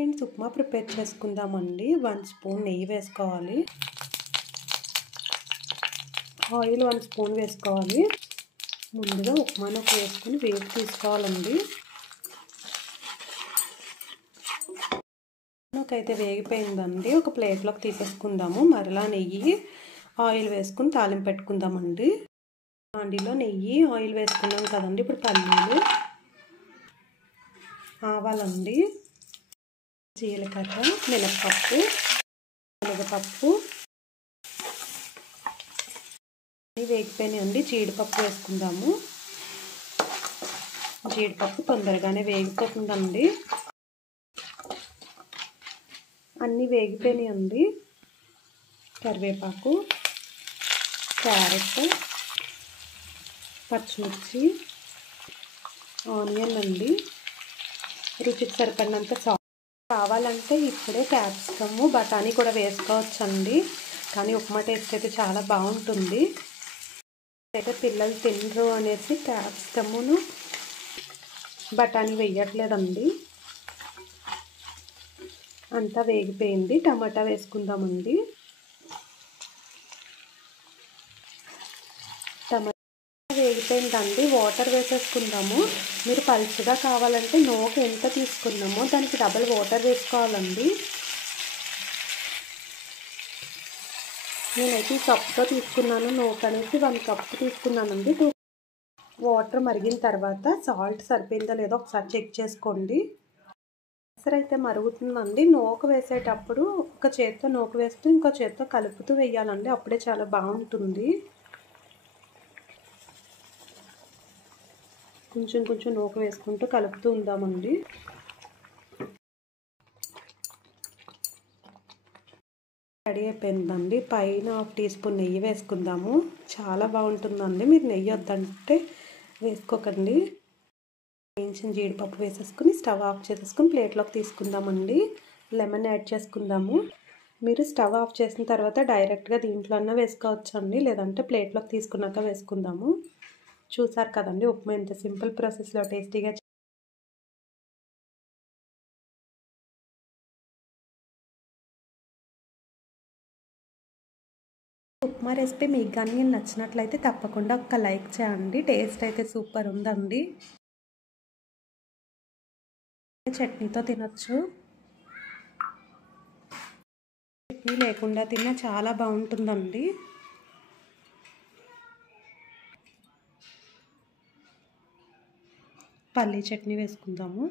Friends, upma prepare చేసుకుందామండి. 1 spoon నెయ్యి వేసుకోవాలి. ఆయిల్ 1 స్పూన్ వేసుకోవాలి. ముందుగా ఉప్మాలోకి వేసుకుని వేడి తీసుకోవాలండి. అయితే వేగిపోయిందండి. ఒక ప్లేట్లోకి తీసేసుకుందాము. మరలా నెయ్యి ఆయిల్ వేసుకుని తాలింపు పెట్టుకుందామండి. బాండీలో నెయ్యి ఆయిల్ వేసుకున్నాం కదండి. ఇప్పుడు పల్లీలు, ఆవాలండి, జీలకర్ర, మినపప్పు, శనగపప్పు వేగిపోయినాయండి. జీడిపప్పు వేసుకుందాము. జీడిపప్పు తొందరగానే వేగిపోతుందండి. అన్నీ వేగిపోయినాయండి. కరివేపాకు, క్యారెట్, పచ్చిమిర్చి, ఆనియన్ అండి, రుచికి సరిపడినంత సాల్ట్. కావాలంటే ఇప్పుడే క్యాప్సికమ్, బఠానీ కూడా వేసుకోవచ్చండి. కానీ ఉప్మా టేస్ట్ అయితే చాలా బాగుంటుంది. అయితే పిల్లలు తినరు అనేసి క్యాప్సికమ్ను బఠానీ వేయట్లేదండి. అంతా వేగిపోయింది. టమాటా వేసుకుందామండి. టమాటా వేగిపోయిందండి. వాటర్ వేసేసుకుందాము. మీరు పలుచగా కావాలంటే నూక ఎంత తీసుకున్నామో దానికి డబల్ వాటర్ వేసుకోవాలండి. నేనైతే ఈ కప్తో తీసుకున్నాను. నూక అనేసి 1 కప్ తీసుకున్నానండి. వాటర్ మరిగిన తర్వాత సాల్ట్ సరిపోయిందో లేదో ఒకసారి చెక్ చేసుకోండి. సరే, అయితే మరుగుతుందండి. నూక వేసేటప్పుడు ఒక చేత్తో నూక వేస్తూ ఇంకో చేత్తో కలుపుతూ వేయాలండి. అప్పుడే చాలా బాగుంటుంది. కొంచెం కొంచెం నూక వేసుకుంటూ కలుపుతూ ఉందామండి. రెడీ అయిపోయిందండి. పైన 1 టీ స్పూన్ నెయ్యి వేసుకుందాము. చాలా బాగుంటుందండి. మీరు నెయ్యి వద్దంటే వేసుకోకండి. వేయించిన జీడిపప్పు వేసేసుకుని స్టవ్ ఆఫ్ చేసేసుకుని ప్లేట్లోకి తీసుకుందామండి. లెమన్ యాడ్ చేసుకుందాము. మీరు స్టవ్ ఆఫ్ చేసిన తర్వాత డైరెక్ట్గా దీంట్లో అన్నా వేసుకోవచ్చండి. లేదంటే ప్లేట్లోకి తీసుకున్నాక వేసుకుందాము. చూసారు కదండి, ఉప్మా ఎంత సింపుల్ ప్రాసెస్లో టేస్టీగా. ఉప్మా రెసిపీ మీకు కానీ నచ్చినట్లయితే తప్పకుండా ఒక లైక్ చేయండి. టేస్ట్ అయితే సూపర్ ఉందండి. చట్నీతో తినొచ్చు. చట్నీ లేకుండా తిన్నా చాలా బాగుంటుందండి. పల్లీ చట్నీ వేసుకుందాము.